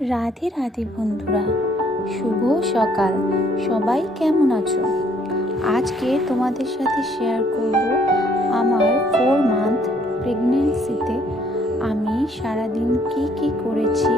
রাধে রাধে বন্ধুরা, শুভ সকাল। সবাই কেমন আছো? আজকে তোমাদের সাথে শেয়ার করব আমার ফোর মান্থ প্রেগনেন্সিতে আমি সারাদিন কি কি করেছি